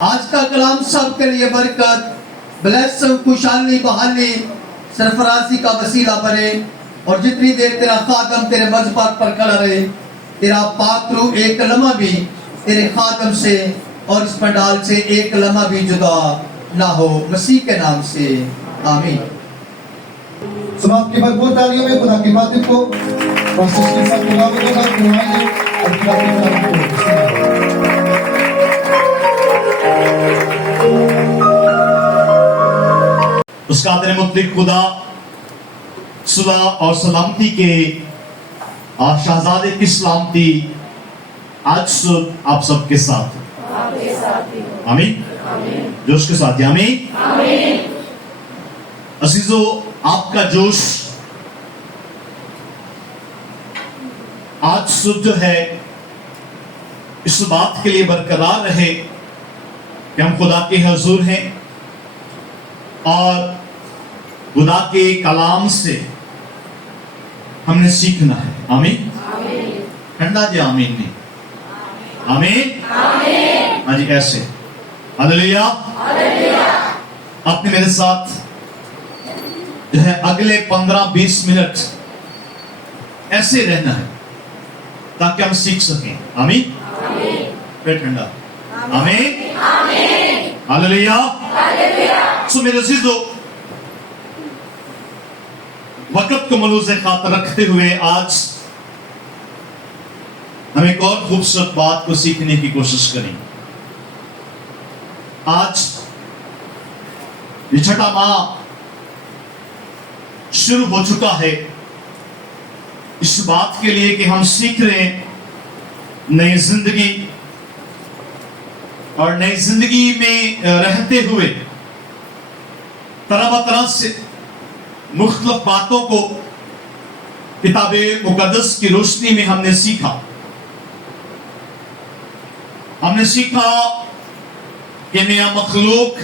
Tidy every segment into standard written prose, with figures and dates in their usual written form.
آج کا کلام سب کے لیے برکت، بلیسنگ، خوشحالی، بحالی، سرفرازی کا وسیلہ بنے، اور جتنی دیر تیرا خادم تیرے مذبح پر کھڑا رہے، تیرا پاک روح ایک لمحہ بھی تیرے خادم سے اور اس پنڈال سے ایک لمحہ بھی جدا نہ ہو، مسیح کے نام سے آمین۔ سماعت کی بھرپور تعلیموں میں خدا کی خاطر کو پروسیس کے ساتھ خدا کے ساتھ کروائیں اور خدا کے کلام کو اس قادر مطلق خدا صلح اور سلامتی کے شہزادے کی سلامتی آج صبح آپ سب کے ساتھ آمین، جوش کے ساتھ آمین۔ عزیزو، آپ کا جوش آج صبح جو ہے اس بات کے لیے برقرار رہے کہ ہم خدا کے حضور ہیں اور خدا کے کلام سے ہم نے سیکھنا ہے۔ آمین، ٹھنڈا جی آمین نہیں، آمین، ہاں جی ایسے ہلیلویا۔ آپ نے میرے ساتھ جو ہے اگلے 15-20 منٹ ایسے رہنا ہے تاکہ ہم سیکھ سکیں۔ آمین، پھر ٹھنڈا، آمین، ہلیلویا۔ سو میرے عزیزو، وقت کو ملحوظ خاطر رکھتے ہوئے آج ہم ایک اور خوبصورت بات کو سیکھنے کی کوشش کریں۔ آج یہ چھٹا ماہ شروع ہو چکا ہے اس بات کے لیے کہ ہم سیکھ رہے ہیں نئی زندگی، اور نئی زندگی میں رہتے ہوئے طرح سے مختلف باتوں کو کتاب مقدس کی روشنی میں ہم نے سیکھا۔ ہم نے سیکھا کہ نیا مخلوق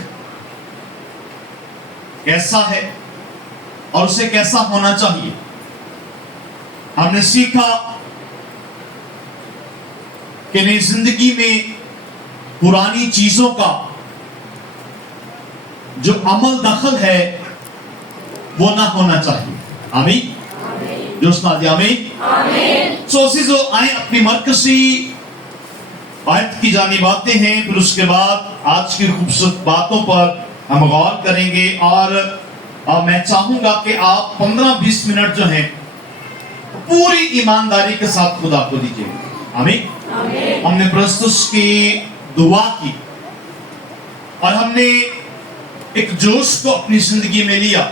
کیسا ہے اور اسے کیسا ہونا چاہیے۔ ہم نے سیکھا کہ نئی زندگی میں پرانی چیزوں کا جو عمل دخل ہے وہ نہ ہونا چاہیے۔ آمین، جو استاد آمین۔ سو عزیزو، آئیں اپنی مرکزی آیت کی جانب آتے ہیں، پھر اس کے بعد آج کی خوبصورت باتوں پر ہم غور کریں گے، اور میں چاہوں گا کہ آپ 15-20 منٹ جو ہیں پوری ایمانداری کے ساتھ خدا کو دیجیے۔ آمین۔ ہم نے پرستش کی دعا کی اور ہم نے ایک جوش کو اپنی زندگی میں لیا۔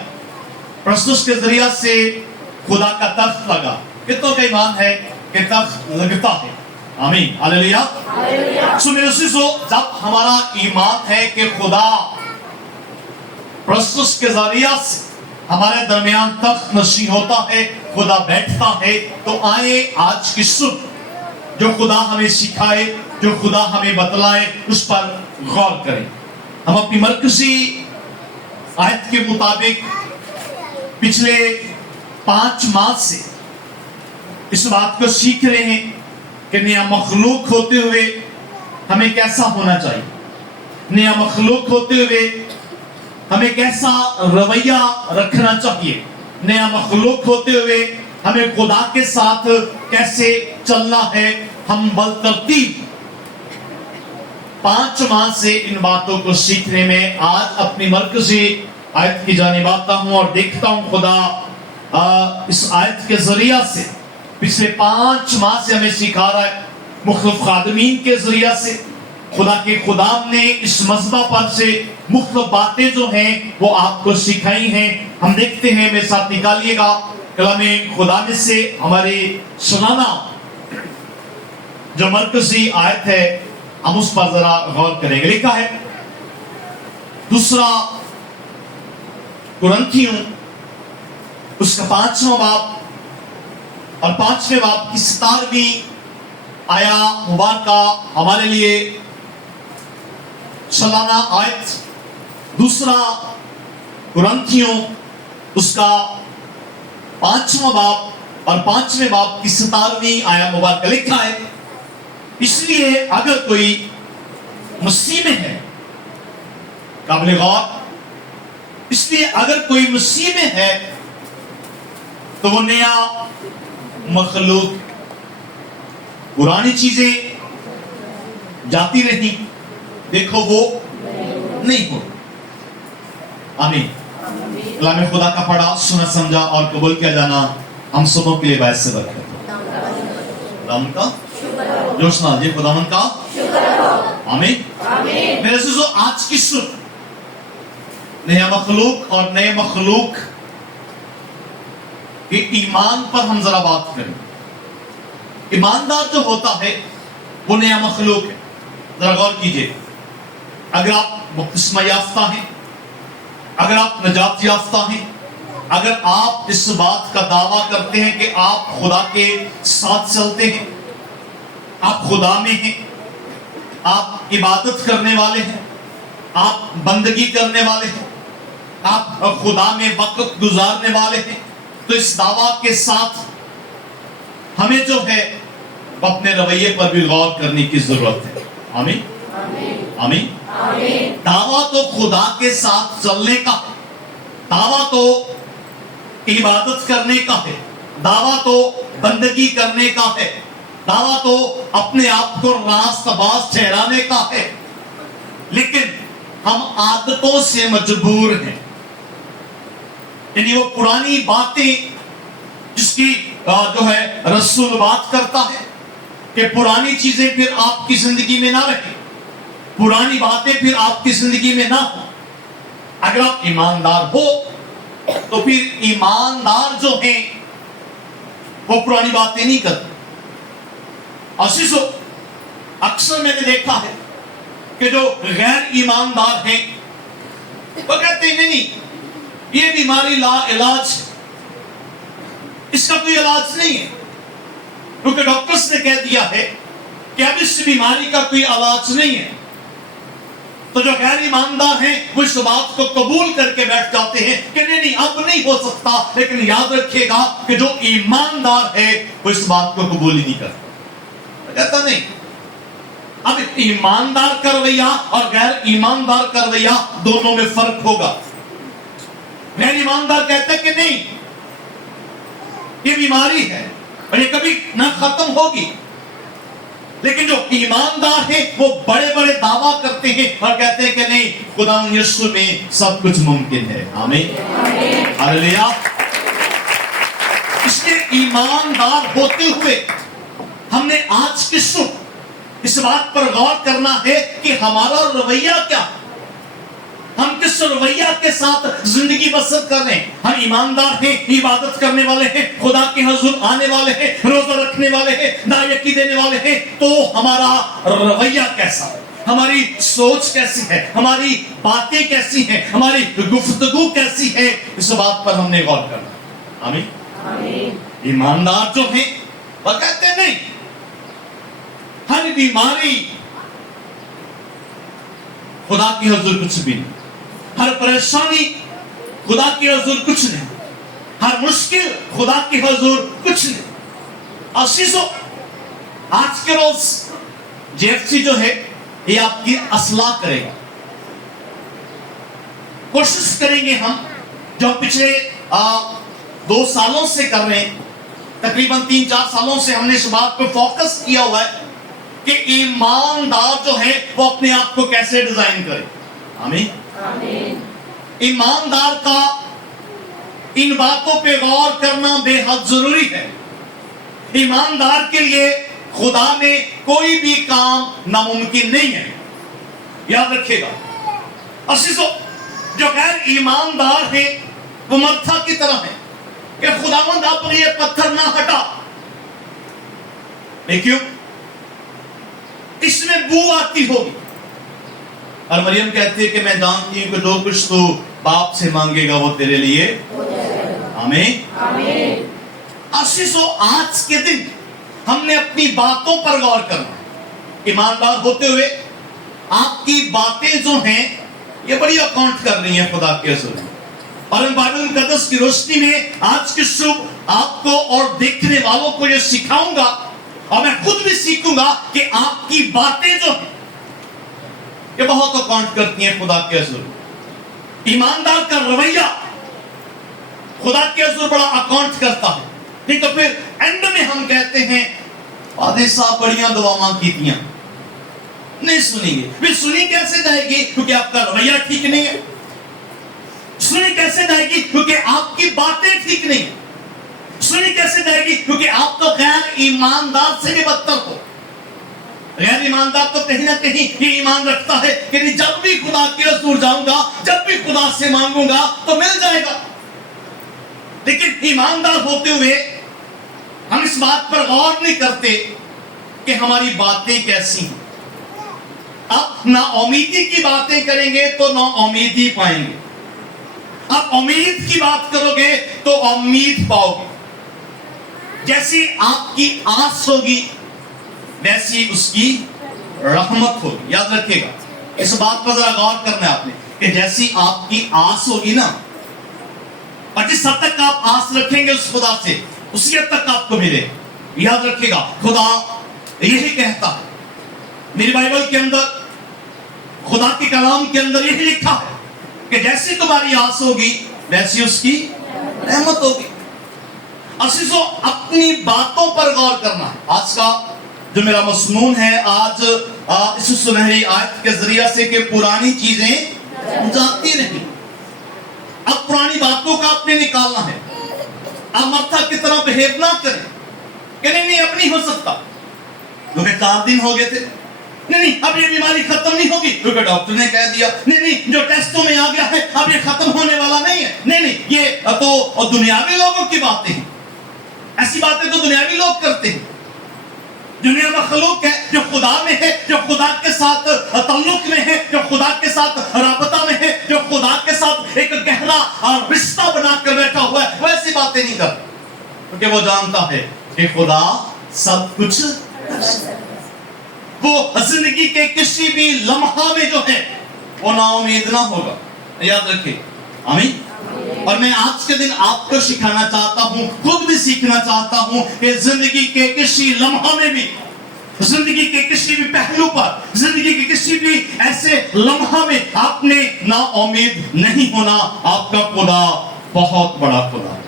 پرستش کے ذریعہ سے خدا کا تخت لگا۔ کتنوں کا ایمان ہے کہ تخت لگتا ہے؟ آمین، ہلیلویا۔ سو میرے عزیزو، جب ہمارا ایمان ہے کہ خدا پرستش کے ذریعہ سے ہمارے درمیان تخت نشین ہوتا ہے، خدا بیٹھتا ہے، تو آئے آج کی صبح جو خدا ہمیں سکھائے، جو خدا ہمیں بتلائے، اس پر غور کریں۔ ہم اپنی مرکزی آیت کے مطابق پچھلے 5 ماہ سے اس بات کو سیکھ رہے ہیں کہ نیا مخلوق ہوتے ہوئے ہمیں کیسا ہونا چاہیے، نیا مخلوق ہوتے ہوئے ہمیں کیسا رویہ رکھنا چاہیے، نیا مخلوق ہوتے ہوئے ہمیں خدا کے ساتھ کیسے چلنا ہے۔ ہم بالترتیب 5 ماہ سے ان باتوں کو سیکھنے میں آج اپنی مرکزی آیت کی جانب آتا ہوں اور دیکھتا ہوں خدا اس آیت کے ذریعہ سے پچھلے 5 ماہ سے ہمیں سکھا رہا ہے۔ مختلف خادمین کے ذریعہ سے خدا کے خدام نے اس مذبح پر سے مختلف باتیں جو ہیں وہ آپ کو سکھائی ہیں۔ ہم دیکھتے ہیں، میرے ساتھ نکالیے گا کلام خدا میں سے ہمارے سنانا جو مرکزی آیت ہے، ہم اس پر ذرا غور کریں گے۔ لکھا ہے 2 قرنتھیوں اس کا 5واں باب اور 5ویں باب کی 17ویں آیت مبارکہ ہمارے لیے سالانہ آیت 2 قرنتھیوں اس کا 5واں باب اور 5ویں باب کی 17ویں آیت مبارکہ لکھا ہے، اس لیے اگر کوئی مسیح میں ہے काबिल गौर। इसलिए अगर कोई मसीह में है तो वो नया मखलूक, पुरानी चीजें जाती रही, देखो वो नहीं हो। आमीन। कलाम खुदा का पढ़ा, सुना, समझा और कबूल किया जाना हम सबों के लिए बायस से बरकत हो। खुदावंद का जोश ना जी, खुदावंद का आमीन। मेरे अज़ीज़ों, आज की सुबह नया मखलूक और नए मखलूक के ईमान पर हम जरा बात करें। ईमानदार जो होता है वो नया मखलूक है। जरा गौर कीजिए, अगर आप बपतिस्मा याफ्ता हैं, अगर आप नजात याफ्ता हैं, अगर आप इस बात का दावा करते हैं कि आप खुदा के साथ चलते हैं, आप खुदा में हैं, आप इबादत करने वाले हैं, आप बंदगी करने वाले हैं, आप खुदा में वक्त गुजारने वाले हैं, तो इस दावा के साथ हमें जो है वो अपने रवैये पर भी गौर करने की जरूरत है। आमीन आमीन। दावा तो खुदा के साथ चलने का है, दावा तो इबादत करने का है, दावा तो बंदगी करने का है, दावा तो अपने आप को रास्तबाज ठहराने का है, लेकिन हम आदतों से मजबूर हैं। यानी वो पुरानी बातें जिसकी जो है रसूल बात करता है कि पुरानी चीजें फिर आपकी जिंदगी में ना रहे, पुरानी बातें फिर आपकी जिंदगी में ना हो। अगर आप ईमानदार हो तो फिर ईमानदार जो हैं वो पुरानी बातें नहीं करते। असीसो, अक्सर मैंने देखा है कि जो गैर ईमानदार हैं वो कहते हैं नहीं, ये बीमारी ला इलाज, इसका कोई इलाज नहीं है, क्योंकि डॉक्टर्स ने कह दिया है कि अब इस बीमारी का कोई इलाज नहीं है। तो जो गैर ईमानदार हैं वो इस बात को कबूल करके बैठ जाते हैं कि नहीं अब नहीं हो सकता। लेकिन याद रखिएगा कि जो ईमानदार है वो इस बात को कबूल ही नहीं करता, कहता नहीं। अब ईमानदार का रवैया और गैर ईमानदार का रवैया दोनों में फर्क होगा। गैर ईमानदार कहते हैं कि नहीं, ये बीमारी है और ये कभी ना खत्म होगी, लेकिन जो ईमानदार है वो बड़े बड़े दावा करते हैं और कहते हैं कि नहीं, खुदा यीशु में सब कुछ मुमकिन है। आमीन हालेलुया। इसलिए ईमानदार होते हुए हमने आज की सुबह इस बात पर गौर करना है कि हमारा रवैया क्या है, हम किस रवैया के साथ जिंदगी बसर कर रहे हैं। हम ईमानदार हैं, इबादत करने वाले हैं, खुदा के हुजूर आने वाले हैं, रोजा रखने वाले हैं, दायकी देने वाले हैं, तो हमारा रवैया कैसा है, हमारी सोच कैसी है, हमारी बातें कैसी हैं, हमारी गुफ्तगू कैसी है, इस बात पर हमने गौर करना। आमीन। ईमानदार जो हैं वो कहते नहीं, हर बीमारी खुदा की हुजूर कुछ भी नहीं, हर परेशानी खुदा की हुजूर कुछ नहीं, हर मुश्किल खुदा की हुजूर कुछ नहीं। असीसो, आज के रोज जेएफसी जो है ये आपकी असलाह करेगा। कोशिश करेंगे हम, जो पिछले 2 सालों से कर रहे हैं, तकरीबन 3-4 सालों से हमने इस बात पर फोकस किया हुआ है कि ईमानदार जो है वो अपने आप को कैसे डिजाइन करे। आमीन। ईमानदार का इन बातों पे गौर करना बेहद जरूरी है। ईमानदार के लिए खुदा में कोई भी काम नामुमकिन नहीं है, याद रखिएगा। असीसो, जो गैर ईमानदार है वो मत्था की तरह है कि खुदावंद आप पर ये पत्थर ना हटा। क्यों? इसमें बू आती होगी। और मरियम कहती है कि मैं जानती हूं कि जो कुछ तू बाप से मांगेगा वो तेरे लिए। आमीन। आशीषो, आज के दिन हमने अपनी बातों पर गौर करना। ईमानदार होते हुए आपकी बातें जो हैं ये बड़ी अकाउंट कर रही हैं खुदा के हुजूर। और इन बाइबल मुकद्दस की रोशनी में आज की सुबह आपको और देखने वालों को ये सिखाऊंगा और मैं खुद भी सीखूंगा कि आपकी बातें जो हैं یہ بہت اکاؤنٹ کرتی ہیں خدا کے حضور. ایماندار کا رویہ خدا کے حضور بڑا اکاؤنٹ کرتا ہے. نہیں تو پھر اینڈ میں ہم کہتے ہیں آدھے صاحب بڑیاں دعاواں کیتیاں نہیں سنیں گے. پھر سنی کیسے جائے گی؟ کیونکہ آپ کا رویہ ٹھیک نہیں ہے. سنی کیسے جائے گی؟ کیونکہ آپ کی باتیں ٹھیک نہیں ہیں. سنی کیسے جائے گی؟ کیونکہ آپ تو غیر ایماندار سے بھی بدتر ہو. غیر ایماندار تو کہیں نہ کہیں یہ ایمان رکھتا ہے کہ جب بھی خدا کے حضور جاؤں گا، جب بھی خدا سے مانگوں گا تو مل جائے گا. لیکن ایماندار ہوتے ہوئے ہم اس بات پر غور نہیں کرتے کہ ہماری باتیں کیسی ہیں. اب نا امیدی کی باتیں کریں گے تو نا امیدی پائیں گے. اب امید کی بات کرو گے تو امید پاؤ گے. جیسی آپ کی آس ہوگی ویسی اس کی رحمت ہوگی. یاد رکھیے گا، اس بات پر ذرا غور کرنا ہے آپ نے کہ جیسی آپ کی آس ہوگی نا، اور جس حد تک آپ آس رکھیں گے اس خدا سے، اسی حد تک آپ کو ملے. یاد رکھیے گا، خدا یہی کہتا ہے. میری بائبل کے اندر، خدا کے کلام کے اندر یہی لکھا ہے کہ جیسی تمہاری آس ہوگی ویسی اس کی رحمت ہوگی. عزیزو، اپنی باتوں پر غور کرنا ہے. آج کا جو میرا مضمون ہے، آج اس سنہری آیت کے ذریعے سے کہ پرانی چیزیں جاتی رہیں. اب پرانی باتوں کا آپ نے نکالنا ہے. اب مرتھا کی طرح بہیو نہ کریں کہ نہیں اب نہیں ہو سکتا کیونکہ 4 دن ہو گئے تھے. نہیں اب یہ بیماری ختم نہیں ہوگی کیونکہ ڈاکٹر نے کہہ دیا. نہیں جو ٹیسٹوں میں آ گیا ہے اب یہ ختم ہونے والا نہیں ہے. نہیں یہ تو دنیاوی لوگوں کی باتیں ہیں. ایسی باتیں تو دنیاوی لوگ کرتے ہیں. دنیا مخلوق ہے جو خدا میں ہے، جو خدا کے ساتھ تعلق میں ہے، جو خدا کے ساتھ رابطہ میں ہے، جو خدا کے ساتھ ایک گہرا رشتہ بنا کر بیٹھا ہوا ہے، وہ ایسی باتیں نہیں کرتا کیونکہ وہ جانتا ہے کہ خدا سب کچھ وہ زندگی کے کسی بھی لمحہ میں جو ہے وہ نا امید نہ ہوگا. یاد رکھیں. آمین. اور میں آج کے دن آپ کو سکھانا چاہتا ہوں، خود بھی سیکھنا چاہتا ہوں کہ زندگی کے کسی لمحہ میں بھی، زندگی کے کسی بھی پہلو پر، زندگی کے کسی بھی ایسے لمحہ میں آپ نے نا امید نہیں ہونا. آپ کا خدا بہت بڑا خدا ہے.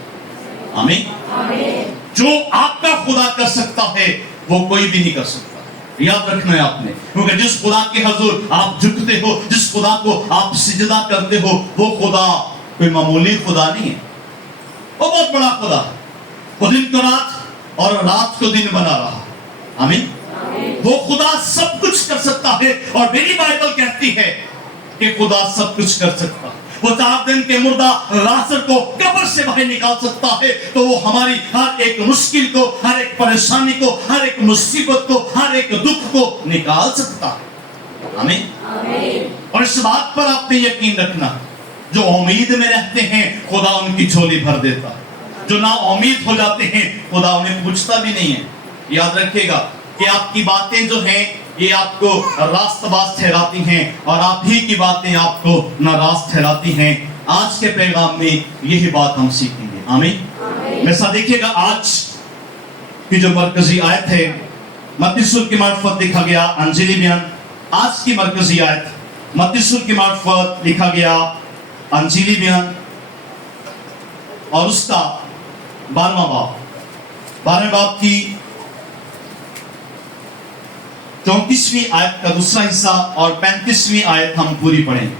آمین. جو آپ کا خدا کر سکتا ہے وہ کوئی بھی نہیں کر سکتا. یاد رکھنا ہے آپ نے، کیونکہ جس خدا کے حضور آپ جھکتے ہو، جس خدا کو آپ سجدہ کرتے ہو، وہ خدا کوئی معمولی خدا نہیں ہے. وہ بہت بڑا خدا ہے. وہ دن کو رات اور رات کو دن بنا رہا. آمین. وہ خدا سب کچھ کر سکتا ہے. اور میری بائبل کہتی ہے کہ خدا سب کچھ کر سکتا ہے. وہ 4 دن کے مردہ لازر کو قبر سے باہر نکال سکتا ہے تو وہ ہماری ہر ایک مشکل کو، ہر ایک پریشانی کو، ہر ایک مصیبت کو، ہر ایک دکھ کو نکال سکتا ہے. آمین. اور اس بات پر آپ نے یقین رکھنا، جو امید میں رہتے ہیں خدا ان کی جھولی بھر دیتا ہے. جو نا امید ہو جاتے ہیں خدا انہیں پوچھتا بھی نہیں ہے. یاد رکھیے گا کہ آپ کی باتیں جو ہیں یہ آپ کو راست باز ٹھہراتی ہیں اور آپ ہی کی باتیں آپ کو ناراض ٹھہراتی ہیں. آج کے پیغام میں یہی بات ہم سیکھیں گے. آمین. ویسا دیکھیے گا آج کی جو مرکزی آیت ہے متی رسول کی معرفت لکھا گیا انجیلی بیان. آج کی مرکزی آیت متی رسول کی معرفت لکھا گیا انجیلی بیان اور اس کا 12واں باب کی 34ویں آیت کا دوسرا حصہ اور 35ویں آیت ہم پوری پڑھیں گے.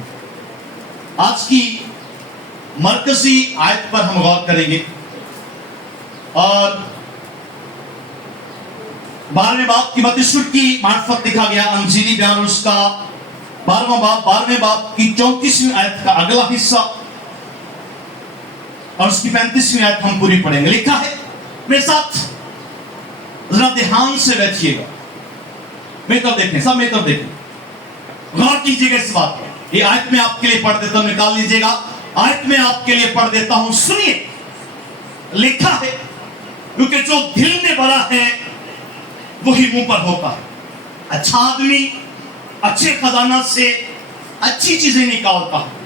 آج کی مرکزی آیت پر ہم غور کریں گے اور 12ویں باب کی متی رسول کی معرفت لکھا گیا انجیلی بیان، اس کا 12ویں باب کی 34ویں آیت کا اگلا حصہ اور اس کی 35ویں آیت ہم پوری پڑھیں گے. لکھا ہے، میرے ساتھ ذرا دھیان سے بیٹھیے گا. میری طرف دیکھیں، سب میری طرف دیکھیں، غور کیجیے گا اس بات پہ. یہ آیت میں آپ کے لیے پڑھ دیتا ہوں، نکال لیجیے گا. آیت میں آپ کے لیے پڑھ دیتا ہوں، سنیے. لکھا ہے، کیونکہ جو دل میں بڑا ہے وہی منہ پر ہوتا ہے. اچھا آدمی اچھے خزانہ سے اچھی چیزیں نکالتا ہے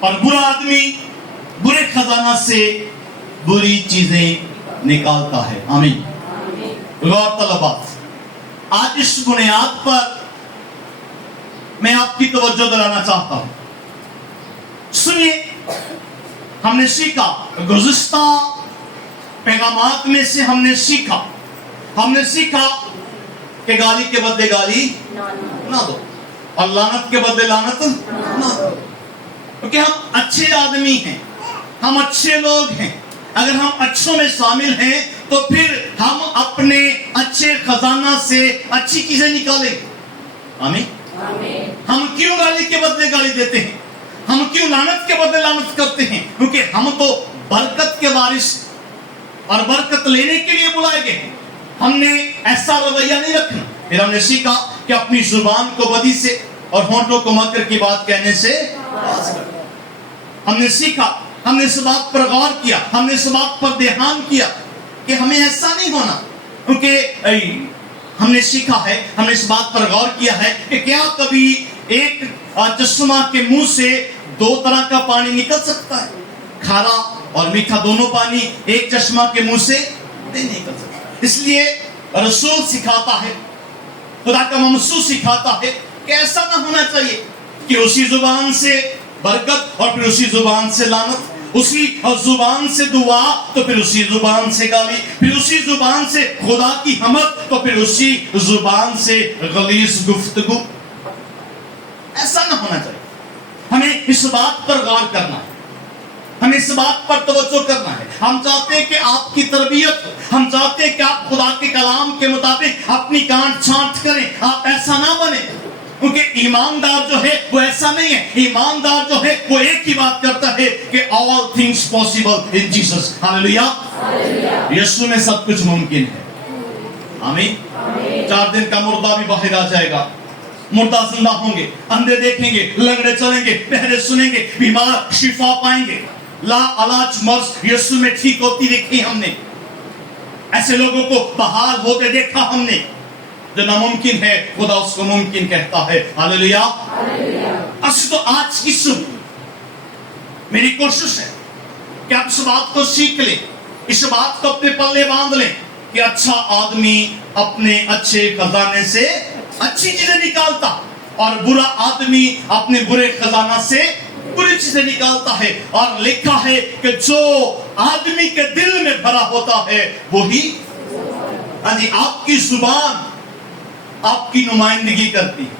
اور برا آدمی برے خزانہ سے بری چیزیں نکالتا ہے. آمین. غور طلبات، آج اس بنیاد پر मैं आपकी तवज्जो दिलाना चाहता हूं। सुनिए, हमने सीखा, गुज़िश्ता पैगामात में से हमने सीखा कि गाली के बदले गाली ना दो और लानत के बदले लानत ना दो, क्योंकि हम अच्छे आदमी हैं, हम अच्छे लोग हैं। अगर हम अच्छों में शामिल हैं तो फिर हम अपने अच्छे खजाना से अच्छी चीजें निकालेंगे। आमीन। हम क्यों गाली के बदले गाली देते हैं, हम क्यों लानत के बदले लानत करते हैं? क्योंकि हम तो बरकत के वारिस और बरकत लेने के लिए बुलाए गए हैं। हमने ऐसा रवैया नहीं रखना। फिर हमने सीखा कि अपनी जुबान को बदी से और होंठों को मकर की बात कहने से बाज कर। हमने सीखा, हमने इस बात पर गौर किया, हमने इस बात पर ध्यान किया कि हमें ऐसा नहीं होना, क्योंकि हमने सीखा है, हमने इस बात पर गौर किया है कि क्या कभी एक चश्मा के मुंह से दो तरह का पानी निकल सकता है? खारा और मीठा दोनों पानी एक चश्मा के मुंह से नहीं निकल सकता। इसलिए रसूल सिखाता है, खुदा का ममसू सिखाता है कि ऐसा ना होना चाहिए कि उसी जुबान से बरकत और फिर उसी जुबान से लानत, उसी जुबान से दुआ तो फिर उसी जुबान से गाली, फिर उसी जुबान से खुदा की हमद तो फिर उसी जुबान से गलीज़ गुफ्तगू। ऐसा ना होना चाहिए। हमें इस बात पर गौर करना है, हमें इस बात पर तवज्जो करना है। हम चाहते हैं कि आपकी तरबियत, हम चाहते हैं कि आप खुदा के कलाम के मुताबिक अपनी गांठ छांट करें। आप ऐसा ना बने, क्योंकि ईमानदार जो है वो ऐसा नहीं है। ईमानदार जो है वो एक ही बात करता है कि all things possible in Jesus. Hallelujah. यीशु में सब कुछ मुमकिन है। आमीन। 4 दिन का मुर्दा भी बाहर आ जाएगा, मुर्दा जिंदा होंगे, अंधे देखेंगे, लंगड़े चलेंगे, बहरे सुनेंगे, बीमार शिफा पाएंगे। ला इलाज मर्ज यीशु में ठीक होती देखी हमने, ऐसे लोगों को बहाल होते देखा हमने। जो नामुमकिन है खुदा उसको मुमकिन कहता है। हालेलुया। असली तो आज की सुबह मेरी कोशिश है कि आप इस बात को सीख लें, इस बात को अपने पल्ले बांध लें कि अच्छा आदमी अपने अच्छे खजाने से अच्छी चीजें निकालता और बुरा आदमी अपने बुरे खजाना से बुरी चीजें निकालता है। और लिखा है कि जो आदमी के दिल में भरा होता है वही, हाँ जी, आपकी जुबान आपकी नुमाइंदगी करती है,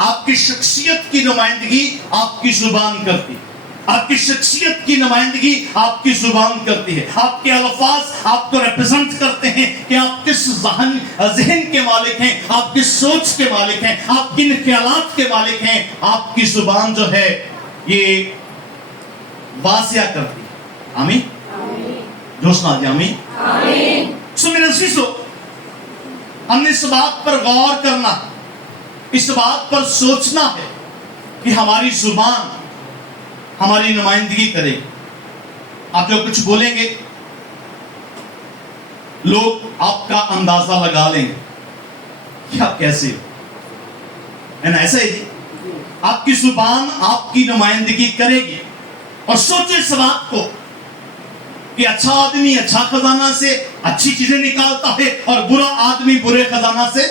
आपकी शख्सियत की नुमाइंदगी आपकी जुबान करती है, आपकी शख्सियत की नुमाइंदगी आपकी जुबान करती है। आपके अल्फाज आपको रिप्रेजेंट करते हैं कि आप किस ज़हन के मालिक हैं, आप किस सोच के मालिक हैं, आप किन ख्यालात के मालिक हैं। आपकी जुबान जो है ये वासिया करती है। आमीन। जोश ना दिया। आमीन। सो मेरे अज़ीज़ों, हमने इस बात पर गौर करना, इस बात पर सोचना है कि हमारी जुबान हमारी नुमाइंदगी करेगी। आप लोग कुछ बोलेंगे, लोग आपका अंदाजा लगा लेंगे कि आप कैसे हो, है ना? ऐसा ही आपकी जुबान आपकी नुमाइंदगी करेगी। और सोचो इस बात को कि अच्छा आदमी अच्छा खजाना से अच्छी चीजें निकालता है और बुरा आदमी बुरे खजाना से,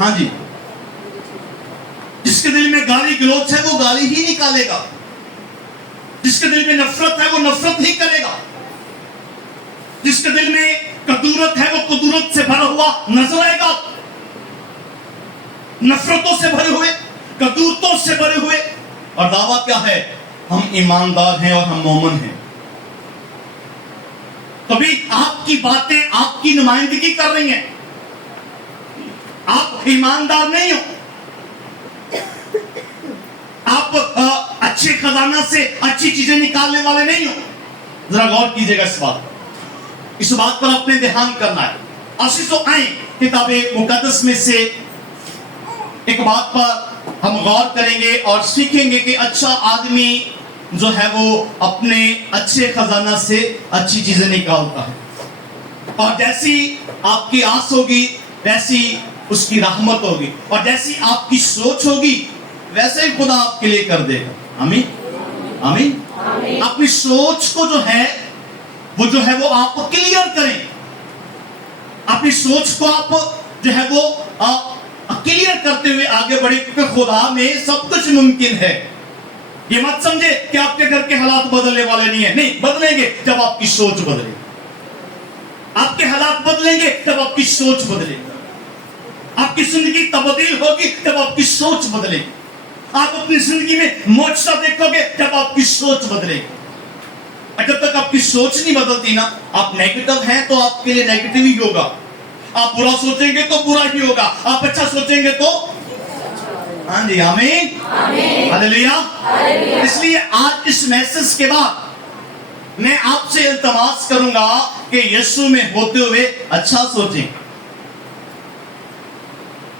हाँ जी, जिसके दिल में गाली गलौज है वो गाली ही निकालेगा, जिसके दिल में नफरत है वो नफरत ही करेगा, जिसके दिल में कदूरत है वो कदूरत से भरा हुआ नजर आएगा। नफरतों से भरे हुए, कदूरतों से भरे हुए। और दावा क्या है? हम ईमानदार हैं और हम मोमिन हैं। तभी आपकी बातें आपकी नुमाइंदगी कर रही हैं। आप ईमानदार नहीं हो, आप अच्छे खजाना से अच्छी चीजें निकालने वाले नहीं हो। जरा गौर कीजिएगा इस बात पर, इस बात पर अपने ध्यान करना है। आशीषों, आए किताबे मुकद्दस में से एक बात पर हम गौर करेंगे और सीखेंगे कि अच्छा आदमी जो है वो अपने अच्छे खजाना से अच्छी चीजें निकालता है। और जैसी आपकी आस होगी वैसी उसकी रहमत होगी, और जैसी आपकी सोच होगी वैसे ही खुदा आपके लिए कर देगा। आमीन। आमीन। अपनी सोच को जो है वो आप क्लियर करें। अपनी सोच को आप जो है वो क्लियर करते हुए आगे बढ़े, क्योंकि खुदा में सब कुछ मुमकिन है। ये मत समझे कि आपके घर के हालात बदलने वाले नहीं है, नहीं, बदलेंगे जब आपकी सोच बदलेगी। आपके हालात बदलेंगे जब आपकी सोच बदलेगी। आपकी जिंदगी तब्दील होगी जब आपकी सोच बदलेगी। आप अपनी जिंदगी में मोक्षा देखोगे जब आपकी सोच बदलेगी। जब तक आपकी सोच नहीं बदलती ना, आप नेगेटिव हैं तो आपके लिए नेगेटिव ही होगा। आप बुरा सोचेंगे तो बुरा ही होगा, आप अच्छा सोचेंगे तो हाँ जी, आमीन, हालेलुया। इसलिए आज इस मैसेज के बाद मैं आपसे इल्तमास करूंगा कि यीशु में होते हुए अच्छा सोचें।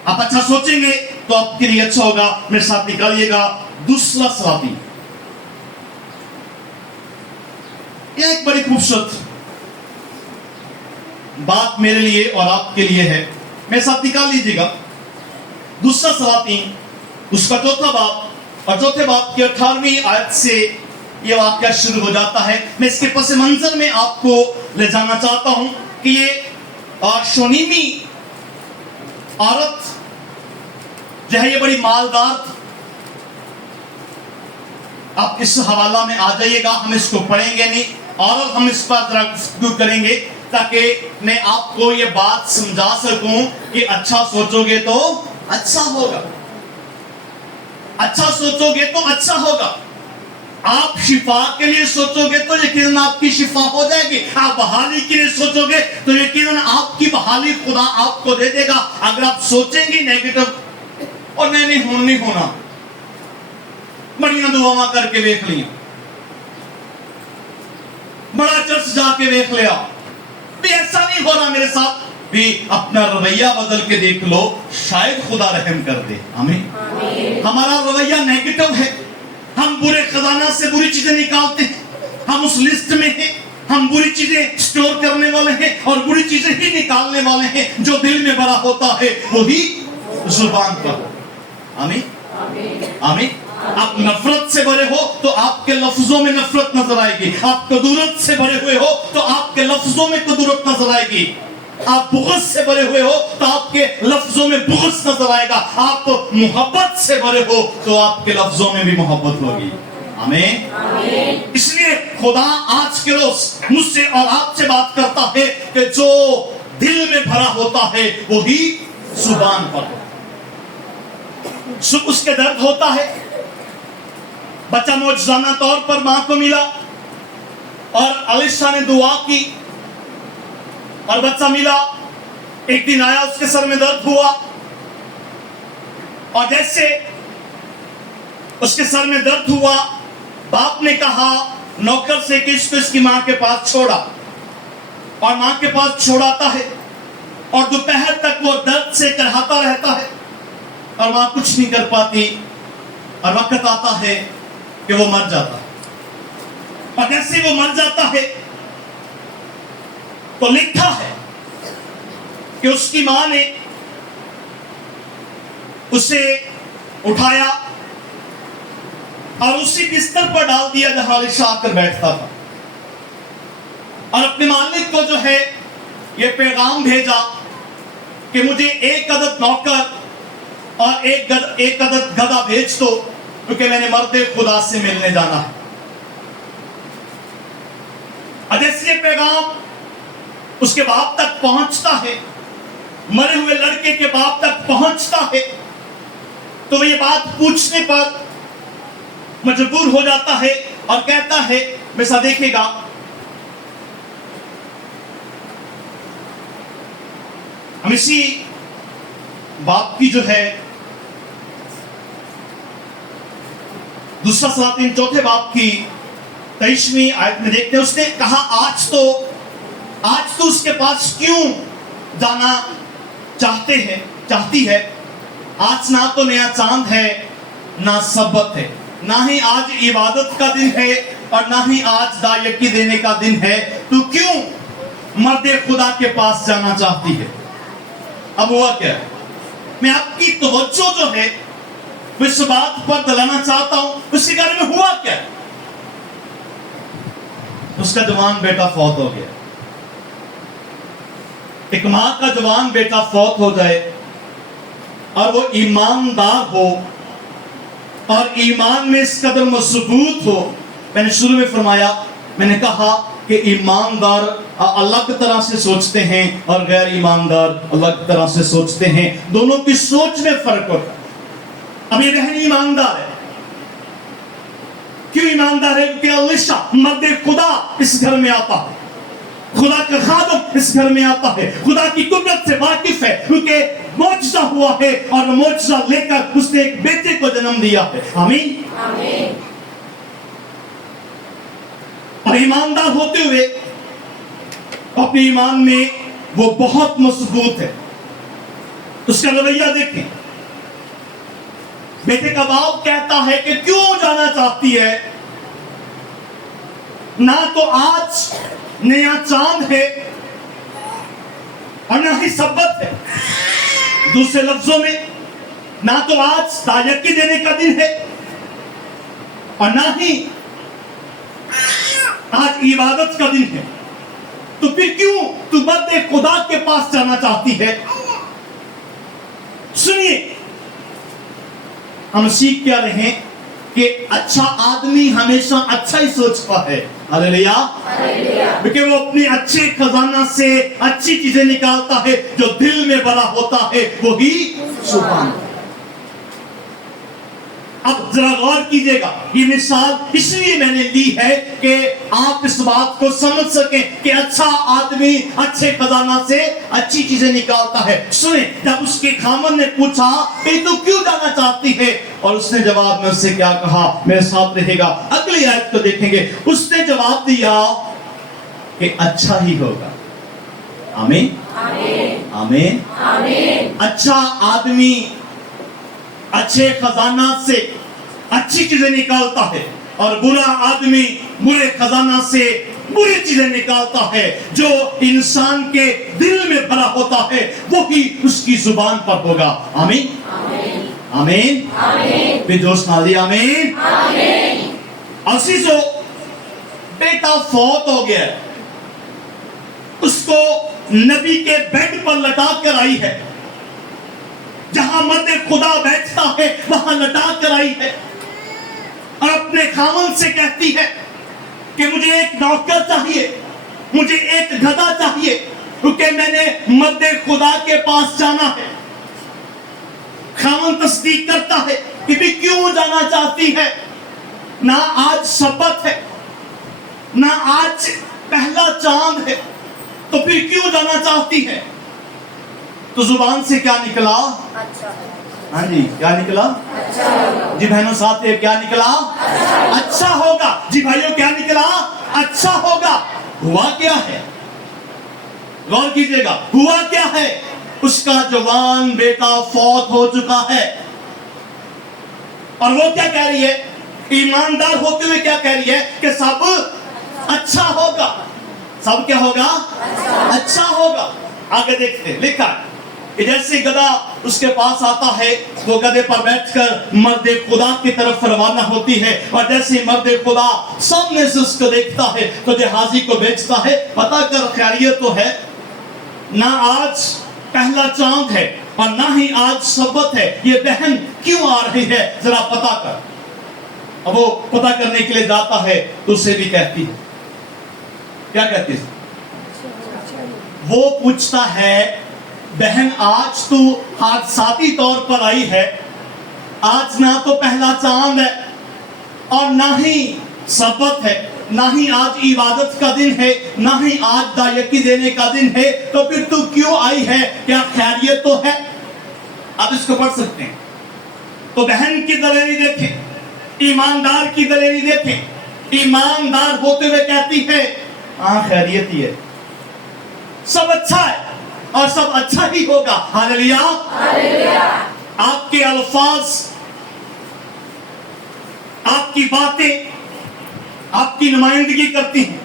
आप अच्छा सोचेंगे तो आपके लिए अच्छा होगा। मेरे साथ निकालिएगा दूसरा सलाती। यह एक बड़ी खूबसूरत बात मेरे लिए और आपके लिए है। मेरे साथ निकाल लीजिएगा दूसरा सलाती, उसका चौथा बाब और चौथे बाब की 18वीं आयत से यह वाक्य शुरू हो जाता है। मैं इसके पस मंजर में आपको ले जाना चाहता हूं कि ये शोनीमी औरत जो है ये बड़ी मालदार थी। आप इस हवाला में आ जाइएगा, हम इसको पढ़ेंगे नहीं और हम इस पर जरा गुफ्तगू करेंगे ताकि मैं आपको ये बात समझा सकूं कि अच्छा सोचोगे तो अच्छा होगा, अच्छा सोचोगे तो अच्छा होगा। आप शिफा के लिए सोचोगे तो यकीनन आपकी शिफा हो जाएगी। आप बहाली के लिए सोचोगे तो यकीनन आपकी बहाली खुदा आपको दे देगा। अगर आप सोचेंगे नेगेटिव और नहीं होना, बड़िया दुआवां करके देख लिया, बड़ा चर्च जाके देख लिया, भी ऐसा नहीं हो रहा मेरे साथ, भी अपना रवैया बदल के देख लो, शायद खुदा रहम कर दे। आमीन। हमारा रवैया नेगेटिव है, हम बुरे खजाना से बुरी चीजें निकालते हैं, हम उस लिस्ट में हैं, हम बुरी चीजें स्टोर करने वाले हैं और बुरी चीजें ही निकालने वाले हैं। जो दिल में भरा होता है वही जुबान पर। आमीन, आमीन। आप नफरत से भरे हो तो आपके लफ्जों में नफरत नजर आएगी। आप कदूरत से भरे हुए हो तो आपके लफ्जों में कदूरत नजर आएगी। आप बुग़्ज़ से भरे हुए हो तो आपके लफ्जों में बुग़्ज़ नजर आएगा। आप मोहब्बत से भरे हो तो आपके लफ्जों में भी मोहब्बत होगी। आमीन। इसलिए खुदा आज के रोज मुझसे और आपसे बात करता है कि जो दिल में भरा होता है वही जुबान पर। सुख उसके दर्द होता है। बच्चा मौजज़ाना तौर पर मां को मिला और अलिशा ने दुआ की और बच्चा मिला। एक दिन आया, उसके सर में दर्द हुआ और जैसे उसके सर में दर्द हुआ, बाप ने कहा नौकर से कि इसको इसकी मां के पास छोड़ा, और मां के पास छोड़ाता है और दोपहर तक वो दर्द से कराहता रहता है और मां कुछ नहीं कर पाती और वक्त आता है कि वो मर जाता है। और जैसे वो मर जाता है तो लिखा है कि उसकी मां ने उसे उठाया और उसी बिस्तर पर डाल दिया जहां अलीशा आकर बैठता था, और अपने मालिक को जो है ये पैगाम भेजा कि मुझे एक अदद नौकर और एक अदद गधा भेज दो, क्योंकि मैंने मर्दे खुदा से मिलने जाना है। जैसे पैगाम उसके बाप तक पहुंचता है, मरे हुए लड़के के बाप तक पहुंचता है, तो वो ये बात पूछने पर मजबूर हो जाता है और कहता है, वैसा देखेगा, हम इसी बाप की जो है दूसरा सलातीन चौथे बाप की 23वीं आयत में देखते हैं। उसने कहा आज तो उसके पास क्यों जाना चाहती है? आज ना तो नया चांद है ना सब्बत है, ना ही आज इबादत का दिन है और ना ही आज दायकी देने का दिन है, तो क्यों मर्दे खुदा के पास जाना चाहती है? अब हुआ क्या? मैं आपकी तवज्जो जो है इस बात पर दिलाना चाहता हूं, उसके बारे में हुआ क्या? उसका जवान बेटा फौत हो गया। एक मां का जवान बेटा फौत हो जाए और वो ईमानदार हो और ईमान में इस कदर मजबूत हो। मैंने शुरू में फरमाया, मैंने कहा कि ईमानदार अलग तरह से सोचते हैं और गैर ईमानदार अलग तरह से सोचते हैं, दोनों की सोच में फर्क होता है। अब ये बहन ईमानदार है, क्यों ईमानदार है? क्योंकि अल्लाह मर्द खुदा इस घर में आता है, खुदा का खादम इस घर में आता है, खुदा की कुदरत से वाकिफ है, क्योंकि मौजज़ा हुआ है और मौजज़ा लेकर उसने एक बेटे को जन्म दिया है। आमीन, आमीन। और ईमानदार होते हुए अपने ईमान में वो बहुत मजबूत है। उसका रवैया देखें। बेटे का बाप कहता है कि क्यों जाना चाहती है? ना तो आज नया चांद है और ना ही सब्बत है। दूसरे लफ्जों में, ना तो आज तायकी देने का दिन है और ना ही आज इबादत का दिन है। तो फिर क्यों तू मर्द खुदा के पास जाना चाहती है? सुनिए, हम सीख क्या रहे हैं कि अच्छा आदमी हमेशा अच्छा ही सोचता है। हालेलुया, क्योंकि वो अपने अच्छे खजाना से अच्छी चीजें निकालता है, जो दिल में भरा होता है वही जुबान। अब जरा गौर कीजिएगा, ये मिसाल इसलिए मैंने ली है कि आप इस बात को समझ सकें कि अच्छा आदमी अच्छे खजाना से अच्छी चीजें निकालता है। सुने, जब उसके खामन ने पूछा कि तू क्यों जाना चाहती है, और उसने जवाब में उससे क्या कहा, मेरे साथ रहेगा, अगली आयत को देखेंगे। उसने जवाब दिया कि अच्छा ही होगा। आमीन, आमीन, आमीन, आमीन। अच्छा आदमी अच्छे खजाना से अच्छी चीजें निकालता है और बुरा आदमी बुरे खजाना से बुरी चीजें निकालता है। जो इंसान के दिल में भरा होता है वो ही उसकी जुबान पर होगा। आमीन, आमीन, आमीन। फिर जोश नाली आमीन, आमीन। असीजो बेटा फौत हो गया, उसको नबी के बेड पर लटा कर आई है, जहां मर्द खुदा बैठता है वहां लटा कर आई है, और अपने खामन से कहती है कि मुझे एक नौकर चाहिए, मुझे एक गधा चाहिए, क्योंकि मैंने मर्द खुदा के पास जाना है। खामन तस्दीक करता है कि भी क्यों जाना चाहती है? ना आज सब्बत है, ना आज पहला चांद है, तो फिर क्यों जाना चाहती है? तो जुबान से क्या निकला? अच्छा। हाँ जी, क्या निकला? अच्छा। जी बहनों साथ क्या निकला? अच्छा होगा। जी भाइयों क्या निकला? अच्छा होगा। हुआ क्या है? गौर कीजिएगा, हुआ क्या है? उसका जवान बेटा फौत हो चुका है, और वो क्या कह रही है? ईमानदार होते हुए क्या कह रही है कि सब अच्छा होगा। सब क्या होगा? अच्छा होगा। आगे देखते, लिखा है कि जैसे गधा उसके पास आता है, वो गधे पर बैठकर मर्द खुदा की तरफ रवाना होती है, और जैसे मर्द खुदा सामने से उसको देखता है तो जहाजी को बेचता है, पता कर खैरियत तो है ना, आज पहला चांद है और ना ही आज सब्बत है, ये बहन क्यों आ रही है, जरा पता कर। अब वो पता करने के लिए जाता है तो उसे भी कहती है, क्या कहती है? वो पूछता है, बहन आज तू हादसाती तौर पर आई है, आज ना तो पहला चांद है और ना ही सब्बत है, ना ही आज इबादत का दिन है, ना ही आज दायकी देने का दिन है, तो फिर तू क्यों आई है? क्या खैरियत तो है? आप इसको पढ़ सकते हैं। तो बहन की दलेरी देखें, ईमानदार की दलेरी देखें। ईमानदार होते हुए कहती है, हाँ खैरियत ही है, सब अच्छा है और सब अच्छा ही होगा। Hallelujah, hallelujah. आपके अल्फाज, आपकी बातें आपकी नुमाइंदगी करती हैं,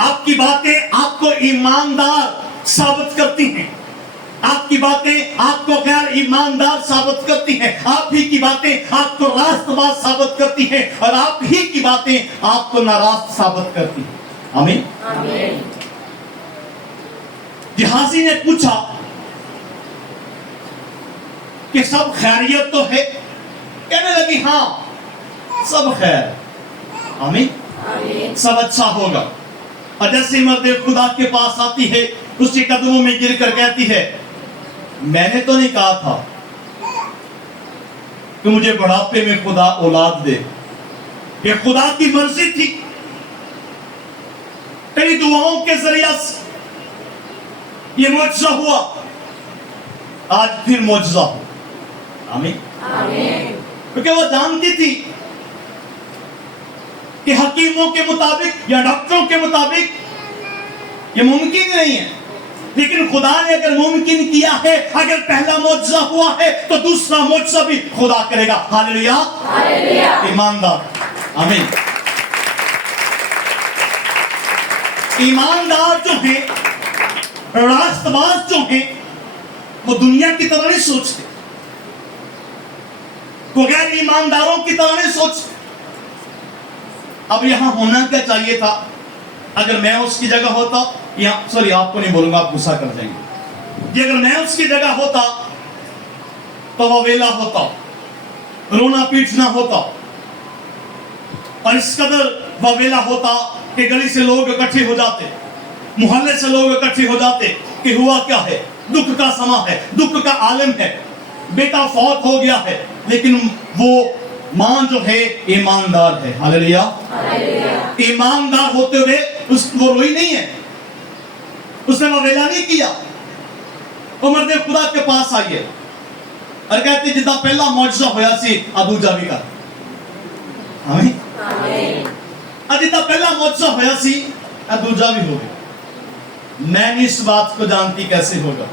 आपकी बातें आपको ईमानदार साबित करती हैं, आपकी बातें आपको गैर ईमानदार साबित करती हैं, आप ही की बातें आपको रास्तबाज साबित करती हैं, और आप ही की बातें आपको नाराज साबित करती हैं। आमीन, आमीन। जहाजी ने पूछा کہ سب خیریت تو ہے؟ کہنے لگی ہاں سب خیر، آمین، سب اچھا ہوگا۔ اور جیسے مرد خدا کے پاس آتی ہے، اس کے قدموں میں گر کر کہتی ہے میں نے تو نہیں کہا تھا کہ مجھے بڑھاپے میں خدا اولاد دے، یہ خدا کی مرضی تھی۔ کئی دعاؤں کے ذریعے سے یہ معجزہ ہوا، آج پھر معجزہ ہو، آمین، کیونکہ وہ جانتی تھی کہ حکیموں کے مطابق یا ڈاکٹروں کے مطابق یہ ممکن نہیں ہے، لیکن خدا نے اگر ممکن کیا ہے، اگر پہلا معجزہ ہوا ہے تو دوسرا معجزہ بھی خدا کرے گا۔ ہاللیلویا، ایماندار، آمین۔ ایماندار جو ہیں، راست باز جو ہیں، وہ دنیا کی طرح نہیں سوچتے، وہ غیر ایمانداروں کی طرح نہیں سوچتے۔ اب یہاں ہونا کیا چاہیے تھا؟ اگر میں اس کی جگہ ہوتا، سوری آپ کو نہیں بولوں گا، آپ غصہ کر جائیں گے، کہ اگر میں اس کی جگہ ہوتا تو وہ ویلا ہوتا، رونا پیٹنا ہوتا، اور اس قدر وہ ویلا ہوتا کہ گلی سے لوگ اکٹھے ہو جاتے، محلے سے لوگ اکٹھے ہو جاتے کہ ہوا کیا ہے، دکھ کا سما ہے، دکھ کا عالم ہے، بیٹا فوت ہو گیا ہے، لیکن وہ ماں جو ہے ایماندار ہے۔ ہاللیلویا، ایماندار ہوتے ہوئے وہ روئی نہیں ہے، اس نے وہ ویلا نہیں کیا، وہ مرد خدا کے پاس آئیے اور کہتے جدہ پہلا معجزہ ہویا سی ابو جا بھی کر، آمین، جدہ پہلا معجزہ ہویا سی ابو جا بھی ہو گیا، میں نہیں اس بات کو جانتی کیسے ہوگا۔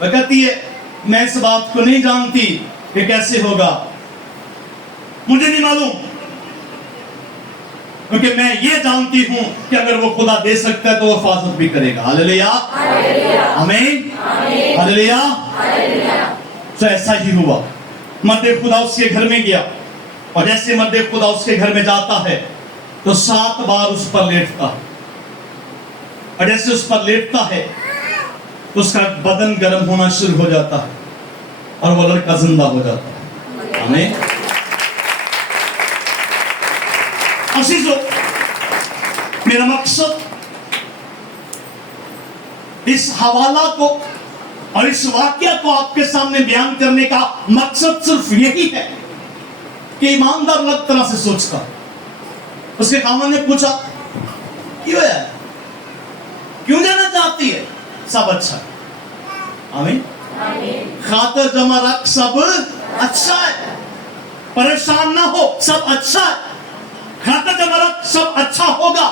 وہ کہتی ہے میں اس بات کو نہیں جانتی کہ کیسے ہوگا، مجھے نہیں معلوم، کیونکہ میں یہ جانتی ہوں کہ اگر وہ خدا دے سکتا ہے تو وہ حفاظت بھی کرے گا۔ ہاللیلویا، آمین، ہاللیلویا۔ تو ایسا ہی ہوا، مرد خدا اس کے گھر میں گیا، اور جیسے مرد خدا اس کے گھر میں جاتا ہے تو 7 بار اس پر لیٹتا ہے، اور جیسے اس پر لیٹتا ہے تو اس کا بدن گرم ہونا شروع ہو جاتا ہے اور وہ لڑکا زندہ ہو جاتا ہے۔ آمین۔ عزیزو، میرا مقصد اس حوالہ کو اور اس واقعہ کو آپ کے سامنے بیان کرنے کا مقصد صرف یہی ہے کہ ایماندار الگ طرح سے سوچتا۔ اس کے خاوند نے پوچھا کیوں ہے، کیوں جانا چاہتی ہے؟ سب اچھا ہے، آمین، خاطر جمع رکھ، سب اچھا ہے، پریشان نہ ہو، سب اچھا ہے، خاطر جمع رکھ، سب اچھا ہوگا۔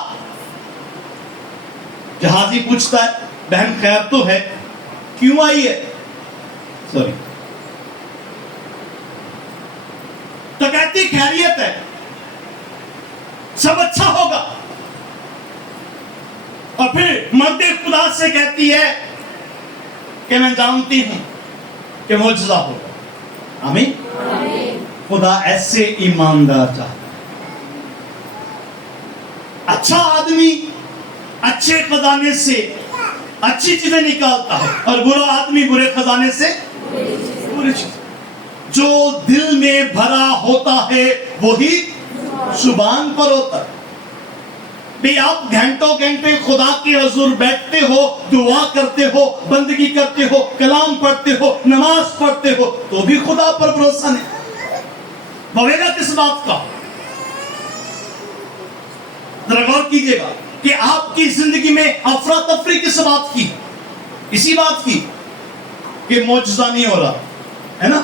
جہازی پوچھتا ہے بہن خیر تو ہے، کیوں آئی ہے؟ سوری، تو کہتی خیریت ہے، سب اچھا ہوگا، اور پھر مرد خدا سے کہتی ہے کہ میں جانتی ہوں کہ معجزہ ہوگا۔ آمین۔ خدا ایسے ایماندار چاہتا ہے۔ اچھا آدمی اچھے خزانے سے اچھی چیزیں نکالتا ہے، اور برا آدمی برے خزانے سے بری چیزیں۔ جو دل میں بھرا ہوتا ہے وہی زبان پر ہوتا ہے۔ بھی آپ گھنٹوں گھنٹے خدا کے حضور بیٹھتے ہو، دعا کرتے ہو، بندگی کرتے ہو، کلام پڑھتے ہو، نماز پڑھتے ہو، تو بھی خدا پر بھروسہ نہیں، بویلا کس بات کا؟ ذرا غور کیجئے گا کہ آپ کی زندگی میں افراتفری کس بات کی؟ اسی بات کی کہ معجزہ نہیں ہو رہا ہے نا،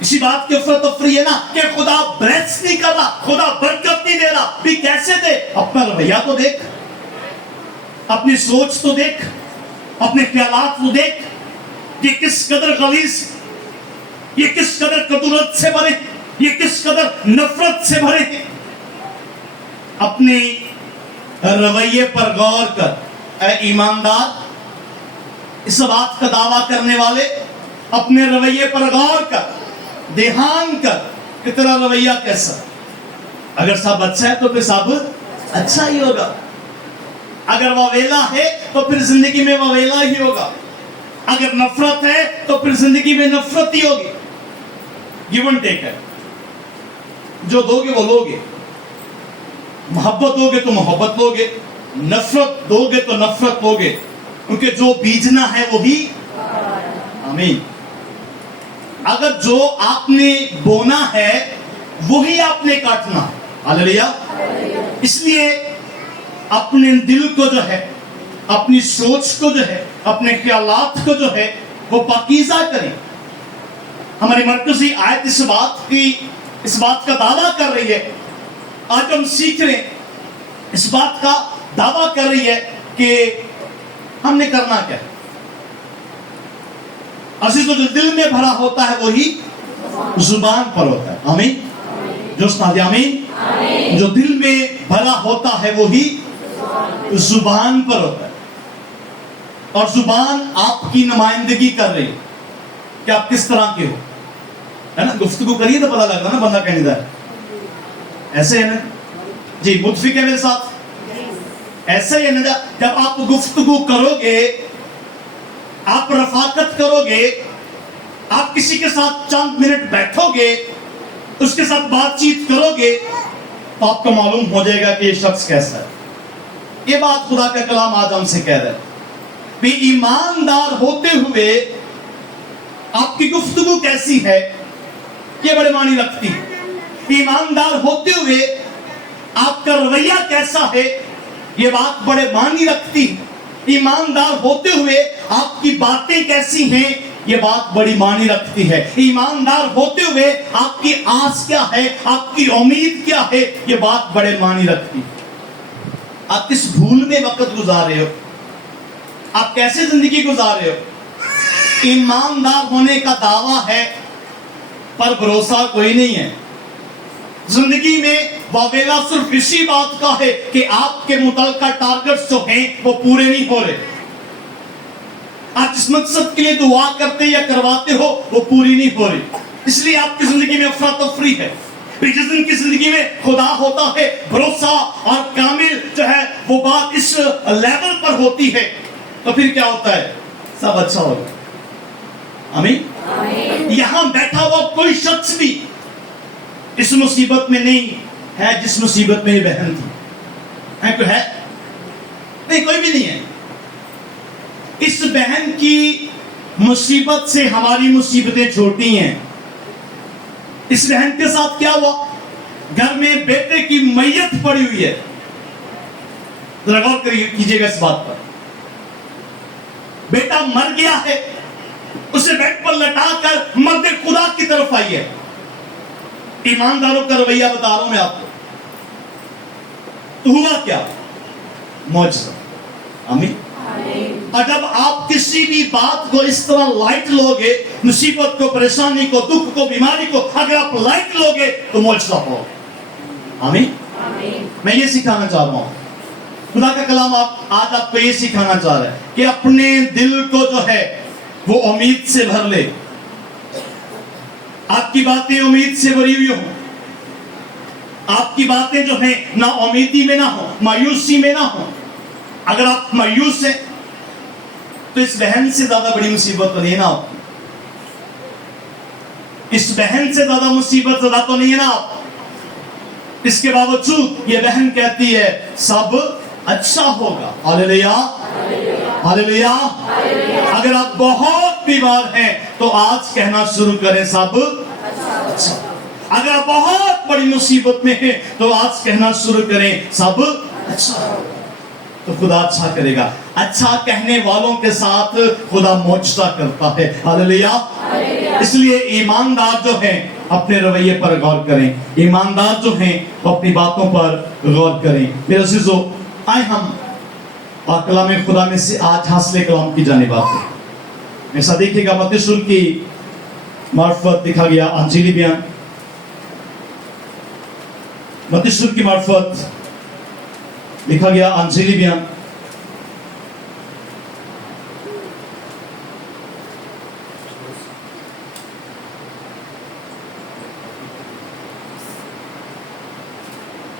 اسی بات کی افراتفری ہے نا کہ خدا بلیس نہیں کر رہا، خدا برکت نہیں دے رہا۔ بھی کیسے دے؟ اپنا رویہ تو دیکھ، اپنی سوچ تو دیکھ، اپنے خیالات تو دیکھ، یہ کس قدر غلیظ، یہ کس قدر کدورت سے بھرے، یہ کس قدر نفرت سے بھرے ہیں۔ اپنے رویے پر غور کر اے ایماندار، اس بات کا دعویٰ کرنے والے، اپنے رویے پر غور کر، دھیان کر کہ تیرا رویہ کیسا۔ اگر سب اچھا ہے تو پھر سب اچھا ہی ہوگا، اگر وہ ویلا ہے تو پھر زندگی میں وہ ویلا ہی ہوگا۔ अगर नफरत है तो फिर जिंदगी में नफरत ही होगी। गिव एंड टेक है, जो दोगे वो लोगे। मोहब्बत दोगे तो मोहब्बत लोगे, नफरत दोगे तो नफरत लोगे, क्योंकि जो बीजना है वही आमीन। अगर जो आपने बोना है वही आपने काटना है। हालेलुया। इसलिए अपने दिल को जो है, अपनी सोच को जो है, अपने ख्यालात को जो है वो पाकीज़ा करें। हमारी मरकज़ी आयत इस बात का दावा कर रही है, आज हम सीख रहे हैं, इस बात का दावा कर रही है कि हमने करना क्या है। अज़ीज़ों, जो दिल में भरा होता है वही जुबान पर होता है। आमीन। जो सुना आमीन। जो दिल में भरा होता है वही जुबान पर होता है, और जुबान आपकी नुमाइंदगी कर रही है कि आप किस तरह के हो, है ना। गुफ्तगू करिए तो पता लगता ना बंदा कहने है, ऐसे है ना जी। मुतफिक है मेरे साथ, ऐसे ही है ना। जब आप गुफ्तगू करोगे, आप रफाकत करोगे, आप किसी के साथ चंद मिनट बैठोगे, उसके साथ बातचीत करोगे, तो आपको मालूम हो जाएगा कि ये शख्स कैसा है। ये बात खुदा का कलाम आज हमसे कह रहा है कि ईमानदार होते हुए आपकी गुफ्तगू कैसी है, ये बड़े मानी रखती है। ईमानदार होते हुए आपका रवैया कैसा है, ये बात बड़े मानी रखती है। ईमानदार होते हुए आपकी बातें कैसी हैं, ये बात बड़ी मानी रखती है। ईमानदार होते हुए आपकी आस क्या है, आपकी उम्मीद क्या है, ये बात बड़े मानी रखती है। आप किस भूल में वक्त गुजार रहे हो, आप कैसे जिंदगी गुजार रहे हो। ईमानदार होने का दावा है पर भरोसा कोई नहीं है। जिंदगी में वावेला सिर्फ इसी बात का है कि आपके मुतल्लिका टारगेट्स जो हैं वो पूरे नहीं हो रहे। आप जिस मकसद के लिए दुआ करते या करवाते हो वो पूरी नहीं हो रही, इसलिए आपकी जिंदगी में अफरा तफरी है। जिस दिन की जिंदगी में खुदा होता है, भरोसा और कामिल जो है वो बात इस लेवल पर होती है, तो फिर क्या होता है, सब अच्छा होगा। आमीन। यहां बैठा हुआ कोई शख्स भी इस मुसीबत में नहीं है जिस मुसीबत में ये बहन थी। है कोई है? नहीं, कोई भी नहीं है। इस बहन की मुसीबत से हमारी मुसीबतें छोटी हैं। इस बहन के साथ क्या हुआ, घर में बेटे की मैयत पड़ी हुई है। जरा गौर कीजिएगा इस बात पर। बेटा मर गया है, उसे बेड पर लटाकर मर्द खुदा की तरफ आई है। ईमानदारों का रवैया बता रहा हूं मैं आपको। तो हुआ क्या, मौजज़ा। आमीन। और जब आप किसी भी बात को इस तरह लाइट लोगे, मुसीबत को, परेशानी को, दुख को, बीमारी को अगर आप लाइट लोगे तो मौजज़ा होगा। आमीन। मैं ये सिखाना चाह रहा हूं, खुदा का कलाम आज आपको ये सिखाना चाह रहा है कि अपने दिल को जो है वो उम्मीद से भर ले। आपकी बातें उम्मीद से भरी हुई हो, आपकी बातें जो है ना उम्मीदी में ना हो, मायूसी में ना हो। अगर आप मायूस हैं तो इस बहन से ज्यादा बड़ी मुसीबत तो नहीं है ना आप, इस बहन से ज्यादा मुसीबत ज्यादा तो नहीं है ना आप। इसके बावजूद ये बहन कहती है सब अच्छा होगा। Hallelujah, hallelujah. अगर आप बहुत बीमार हैं तो आज कहना शुरू करें सब अच्छा। अगर आप बहुत बड़ी मुसीबत में हैं तो आज कहना शुरू करें सब अच्छा। तो खुदा अच्छा करेगा। अच्छा कहने वालों के साथ खुदा मौजज़ा करता है। हालेलुया। इसलिए ईमानदार जो हैं अपने रवैये पर गौर करें, ईमानदार जो हैं वो अपनी बातों पर गौर करें। मेरे अज़ीज़ों, आए हम और कलाम खुदा में से आज हासिल कलाम की जानिब आते हैं। ऐसा देखिएगा, मत्ती रसूल की मार्फत लिखा गया अंजीली बयान, मत्ती रसूल की मार्फत लिखा गया अंजीली बयान,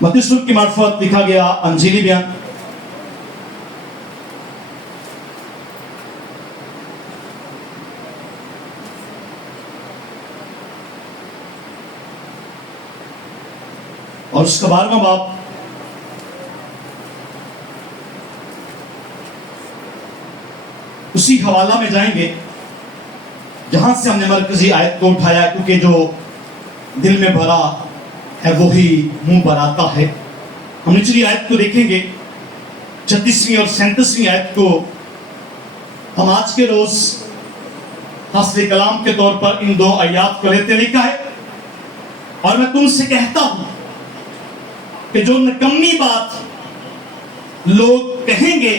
मत्ती रसूल की मार्फत लिखा गया अंजीली बयान اور اس کا 12واں باب اسی حوالہ میں جائیں گے جہاں سے ہم نے مرکزی آیت کو اٹھایا، کیونکہ جو دل میں بھرا ہے وہی منہ پر آتا ہے۔ ہم نچلی آیت کو دیکھیں گے 36ویں اور 37ویں آیت کو ہم آج کے روز حاصل کلام کے طور پر ان 2 آیات کو لیتے لکھا ہے، اور میں تم سے کہتا ہوں کہ جو نکمی بات لوگ کہیں گے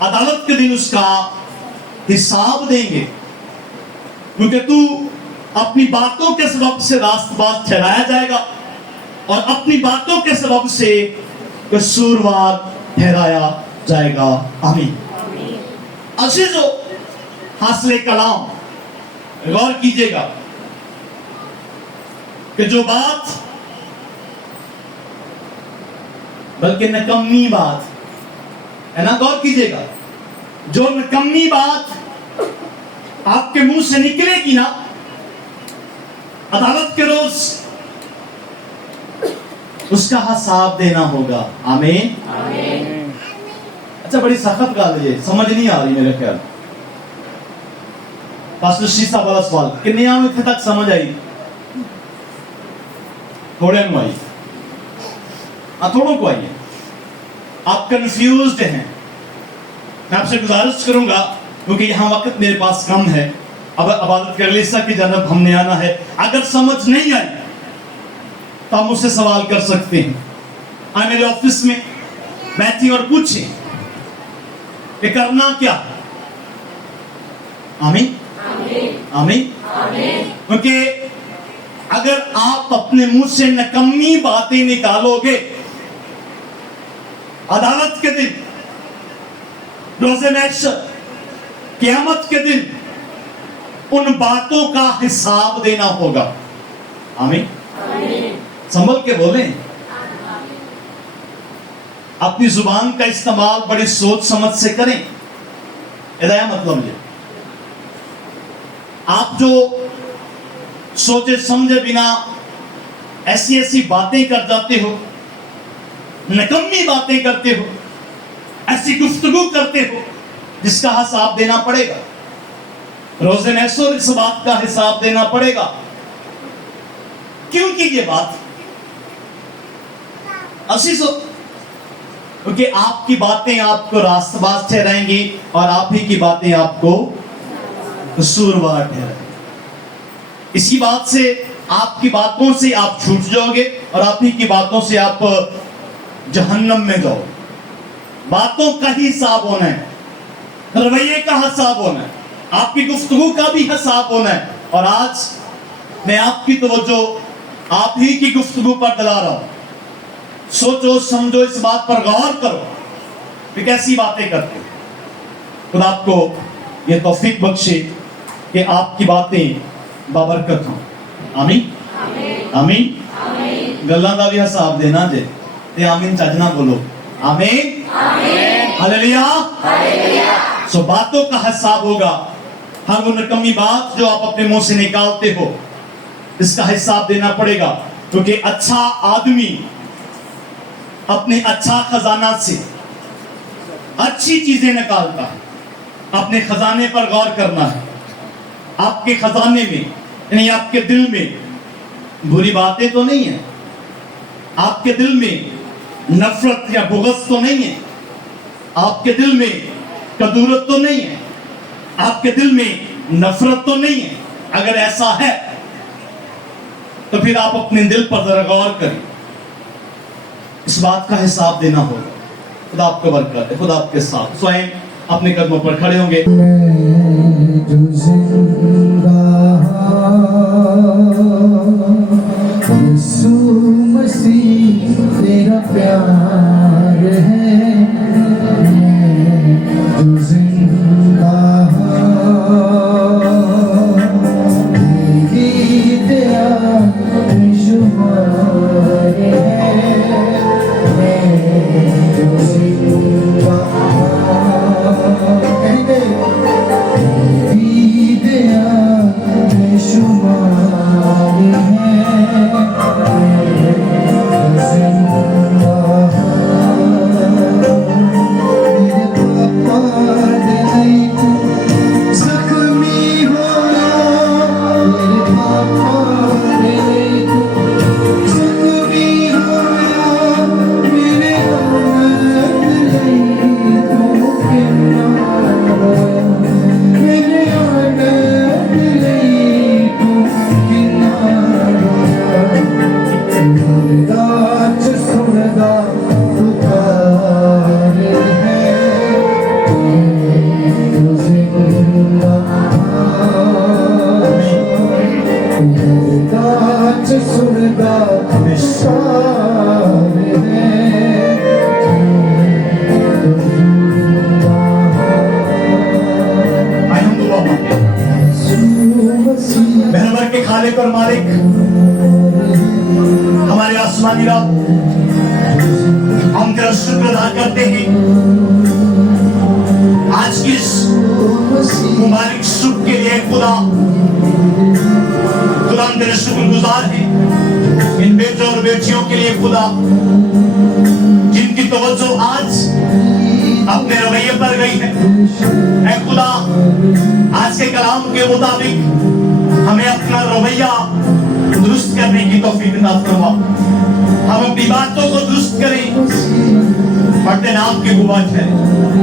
عدالت کے دن اس کا حساب دیں گے، کیونکہ تو اپنی باتوں کے سبب سے راست باز ٹھہرایا جائے گا اور اپنی باتوں کے سبب سے قصوروار ٹھہرایا جائے گا۔ آمین۔ عزیزو، حاصل کلام غور کیجئے گا کہ جو بات بلکہ نکمی بات ہے نا، غور کیجئے گا، جو نکمی بات آپ کے منہ سے نکلے گی نا عدالت کے روز اس کا حساب دینا ہوگا۔ آمین۔ اچھا، بڑی سخت گال ہے، سمجھ نہیں آ رہی میرے خیال۔ پاسٹر شیسا والا سوال کتنے آنے تک سمجھ آئی؟ تھوڑے کو آئی، تھوڑوں کو آئی ہے، آپ کنفیوزڈ ہیں۔ میں آپ سے گزارش کروں گا کیونکہ یہاں وقت میرے پاس کم ہے، اب عبادت کے لیسا کی جانب ہم نے آنا ہے۔ اگر سمجھ نہیں آئی تو آپ مجھ سے سوال کر سکتے ہیں، آئے میرے آفس میں بیٹھیں اور پوچھیں کہ کرنا کیا۔ آمین آمین۔ کیونکہ اگر آپ اپنے منہ سے نکمی باتیں نکالو گے عدالت کے دن، روز محشر، قیامت کے دن ان باتوں کا حساب دینا ہوگا۔ آمین۔ سنبھل کے بولیں، اپنی زبان کا استعمال بڑی سوچ سمجھ سے کریں۔ ہدایہ مطلب یہ، آپ جو سوچے سمجھے بنا ایسی ایسی باتیں کر جاتے ہو، نکمی باتیں کرتے ہو، ایسی گفتگو کرتے ہو جس کا حساب دینا پڑے گا روز محشر، اس بات کا حساب دینا پڑے گا۔ کیوں کی یہ بات؟ عزیزو، کیونکہ آپ کی باتیں آپ کو راست باز ٹھہرائیں گی اور آپ ہی کی باتیں آپ کو قصوروار ٹھہرائیں گی۔ اسی بات سے، آپ کی باتوں سے آپ چھوٹ جاؤ گے اور آپ ہی کی باتوں سے آپ جہنم میں جاؤ گے۔ باتوں کا ہی حساب ہونا ہے، رویے کا حساب ہونا ہے، آپ کی گفتگو کا بھی حساب ہونا ہے۔ اور آج میں آپ کی توجہ آپ ہی کی گفتگو پر دلا رہا ہوں۔ سوچو سمجھو، اس بات پر غور کرو کہ کیسی باتیں کرتے ہو۔ خدا آپ کو یہ توفیق بخشے کہ آپ کی باتیں بابرکت ہوں۔ آمین آمین۔ گلاں دا بھی حساب دینا جے تے آمین چجنا بولو۔ آمین ہلیلویا۔ سو باتوں کا حساب ہوگا، ہر وہ نکمی بات جو آپ اپنے منہ سے نکالتے ہو اس کا حساب دینا پڑے گا، کیونکہ اچھا آدمی اپنے اچھا خزانہ سے اچھی چیزیں نکالتا ہے۔ اپنے خزانے پر غور کرنا ہے۔ آپ کے خزانے میں، یعنی آپ کے دل میں بری باتیں تو نہیں ہیں، آپ کے دل میں نفرت یا بغض تو نہیں ہے، آپ کے دل میں کدورت تو نہیں ہے، آپ کے دل میں نفرت تو نہیں ہے۔ اگر ایسا ہے تو پھر آپ اپنے دل پر ذرا غور کریں، اس بات کا حساب دینا ہوگا۔ خدا آپ کو برکت دے، خدا آپ کے ساتھ۔ سوئیں اپنے قدموں پر کھڑے ہوں گے۔ یسوع مسیح تیرا پیار ہے، میں جو زندہ تیری تیرا شمار ہے، میں جو زندہ تیری تیرا का विस्तार है आइए हम दुआ मांगते हैं। मेहरबान के खालिक और मालिक, हमारे आसमानी रब, हम तेरा शुक्र अदा करते हैं आज की इस मुबारक सुबह के लिए। खुदा हम तेरे शुक्रगुजार हैं इन बेटों और बेटियों के लिए खुदा, जिनकी तवज्जो आज अपने रवैये पर गई है। ऐ खुदा, आज के कलाम के मुताबिक हमें अपना रवैया दुरुस्त करने की तौफीक अता फरमा। हम अपनी बातों को दुरुस्त करें, बढ़ते नाम की कुव्वत है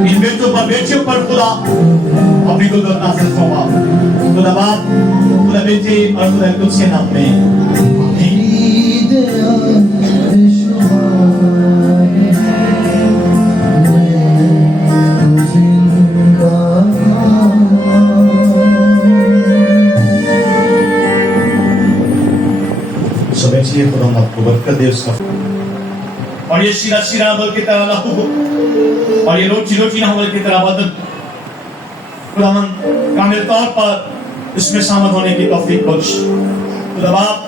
इन बेटों पर बेटियों पर खुदा अपनी कुदरत नाज़िल फरमा। खुदा बाप, खुदा बेटे और खुदा कुद्स के नाम में बैठिए। खुदा आपको बरकत दे उसका। और ये शीरा शीरा बल्कि तेरा लहू हो, और ये रोटी रोटी ना हो बल्कि तेरा बदन। खुदावन कामिल तौर पर इसमें शामिल होने की तौफीक बख्श। खुदा बाप,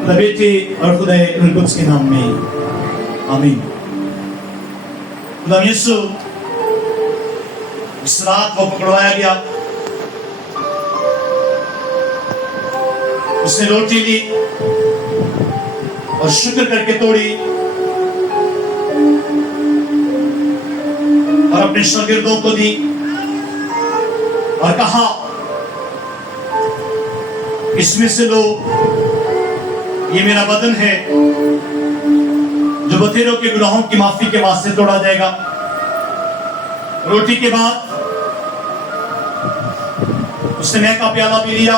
खुदा बेटे और खुदा रूह कुद्स के नाम में आमीन। खुदा यीशु इस रात वो पकड़वाया गया, उसने रोटी ली और शुक्र करके तोड़ी और अपने शागिर्दों को दी और कहा, इसमें से लो, ये मेरा बदन है जो बतेरों के गुनाहों की माफी के वास्ते तोड़ा जाएगा। रोटी के बाद उसने मैं का प्याला पी लिया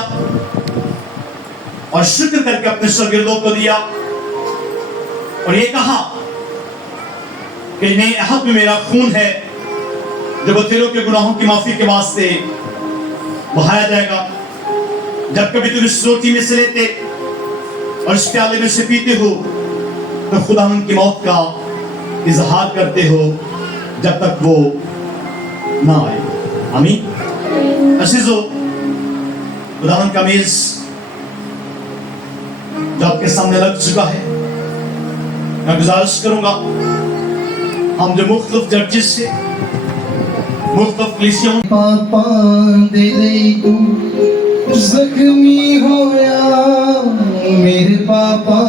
और शुक्र करके अपने शागिर्दों को दिया और ये कहा कि नए अहद में मेरा खून है जो बतेरों के गुनाहों की माफी के वास्ते बहाया जाएगा। जब कभी तुम इस रोटी में से लेते और इस प्याले में से पीते हो तो खुदावंद की मौत का इजहार करते हो जब तक वो ना आए। आमीन। अज़ीज़ों, खुदावंद का मेज़ जो आपके सामने लग चुका है, मैं गुजारिश करूंगा हम जो मुख्तलिफ चर्चेस से मुख्तलिफ कलीसियों पापा दिले तू जख्मी होया, मेरे पापा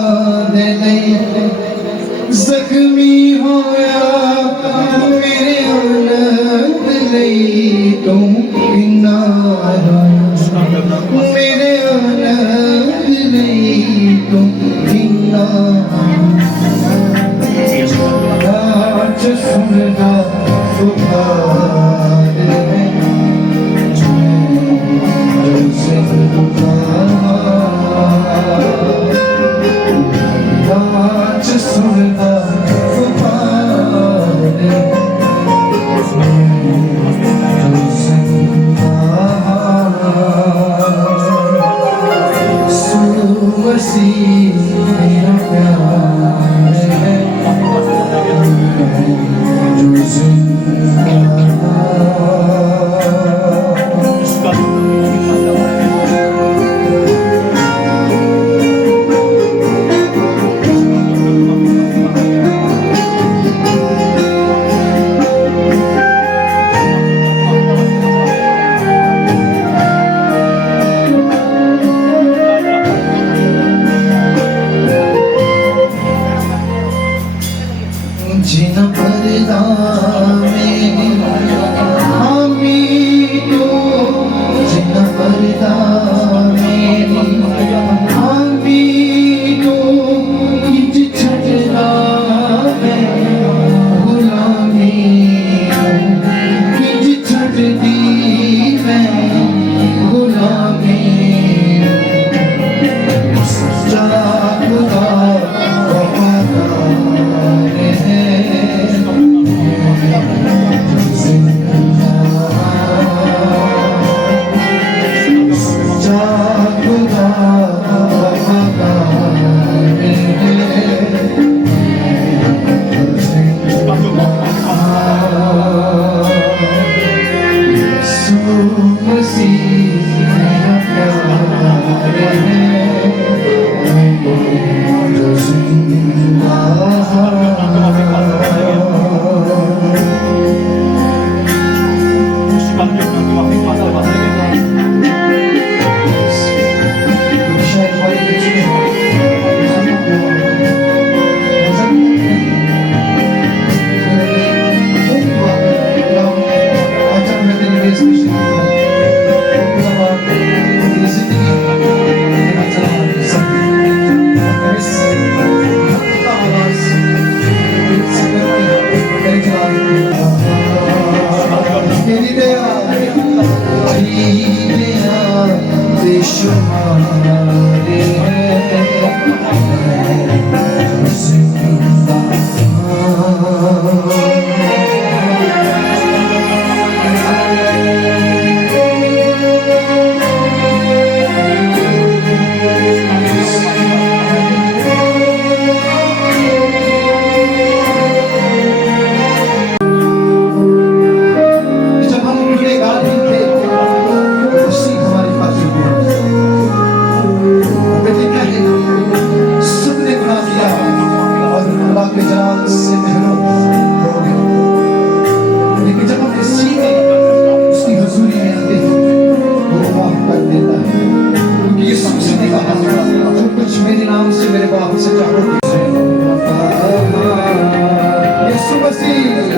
दिले जख्मी होया, मेरे औलाद दिले तू इन्ना मेरे औलाद दिले तू इन्ना सुनना पुकार है जैसे पुकार सुनना पुकार है जैसे पुकार सुवसी मेरा प्यार है जिन पर्दा में को आप सच्चा हो यीशु मसीह